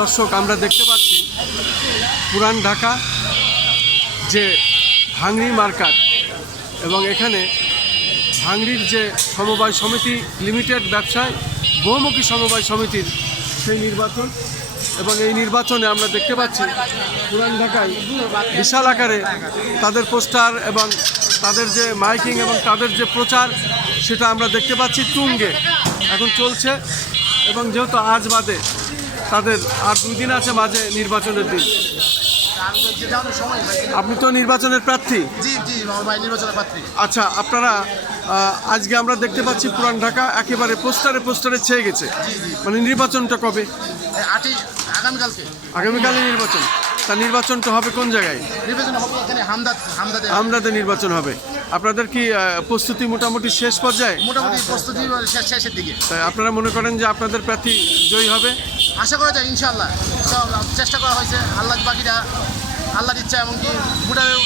দর্শক, আমরা দেখতে পাচ্ছি পুরান ঢাকা যে ভাঙড়ি মার্কেট, এবং এখানে ভাঙড়ির যে সমবায় সমিতি লিমিটেড ব্যবসায় বহুমুখী সমবায় সমিতির সেই নির্বাচন, এবং এই নির্বাচনে আমরা দেখতে পাচ্ছি পুরান ঢাকায় বিশাল আকারে তাদের পোস্টার এবং তাদের যে মাইকিং এবং তাদের যে প্রচার সেটা আমরা দেখতে পাচ্ছি তুঙ্গে এখন চলছে। এবং যেহেতু আজ বাদে তাদের আর 2 দিন আছে মাঝে নির্বাচনের দিন। আপনি তো নির্বাচনের প্রার্থী? জি জি ভাই, নির্বাচনের প্রার্থী। আচ্ছা, আপনারা আজকে আমরা দেখতে পাচ্ছি পুরান ঢাকা একেবারে পোস্টারে ছেয়ে গেছে, মানে নির্বাচনটা কবে? আগামীকালে নির্বাচন। তা নির্বাচনটা হবে কোন জায়গায়? নির্বাচন হবে এখানে হামদাতে নির্বাচন হবে। আপনাদের কি প্রস্তুতি মোটামুটি শেষ পর্যায়ে? মোটামুটি প্রস্তুতি শেষের দিকে। তাই আপনারা মনে করেন যে আপনাদের প্রার্থী জয়ী হবে? আশা করা যায় ইনশাআল্লাহ। চেষ্টা করা হয়েছে, আল্লাহর ইচ্ছা এমনকি ভোটারের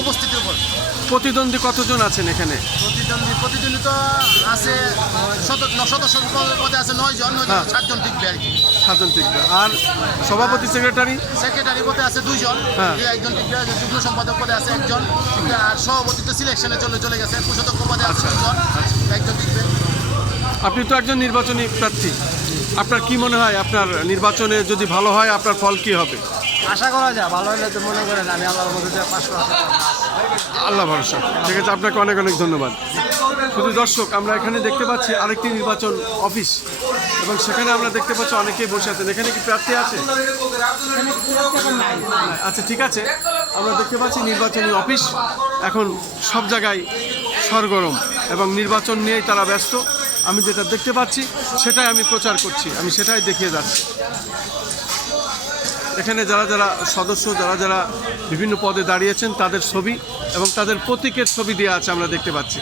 উপস্থিতির উপর। প্রতিদ্বন্দ্বী কতজন আছেন এখানে? প্রতিদ্বন্দ্বী তো আছে সদস্য পদে আছে 9 জন, 7 জন টিকবে আর কি। 7 জন টিকবে। আর সভাপতি সেক্রেটারি পদে আছে 2 জন, একজন টিকবে। যুগ্ম সম্পাদক পদে আছে 1 জন, আর সভাপতি তো সিলেকশনে চলে গেছে। কোষাধ্যক্ষ পদে আছে 2 জন, 1 জন টিকবে। আপনি তো একজন নির্বাচনী প্রার্থী, আপনার কি মনে হয় আপনার নির্বাচনে যদি ভালো হয় আপনার ফল কি হবে? আশা করা যায় ভালো হলে তো মনে করেন আমি আল্লাহর মধ্যে পাশ করা। আল্লাহ ভরসা। ঠিক আছে, আপনাকে অনেক অনেক ধন্যবাদ। শুধু দর্শক, আমরা এখানে দেখতে পাচ্ছি আরেকটি নির্বাচন অফিস, এবং সেখানে আমরা দেখতে পাচ্ছি অনেকেই বসে আছেন। এখানে কি প্রার্থী আছে? আচ্ছা, ঠিক আছে। আমরা দেখতে পাচ্ছি নির্বাচনী অফিস এখন সব জায়গায় সরগরম, এবং নির্বাচন নিয়েই তারা ব্যস্ত। আমি যেটা দেখতে পাচ্ছি সেটাই আমি প্রচার করছি, আমি সেটাই দেখিয়ে যাচ্ছি। এখানে যারা সদস্য, যারা বিভিন্ন পদে দাঁড়িয়েছেন তাদের ছবি এবং তাদের প্রতীকের ছবি দেওয়া আছে, আমরা দেখতে পাচ্ছি।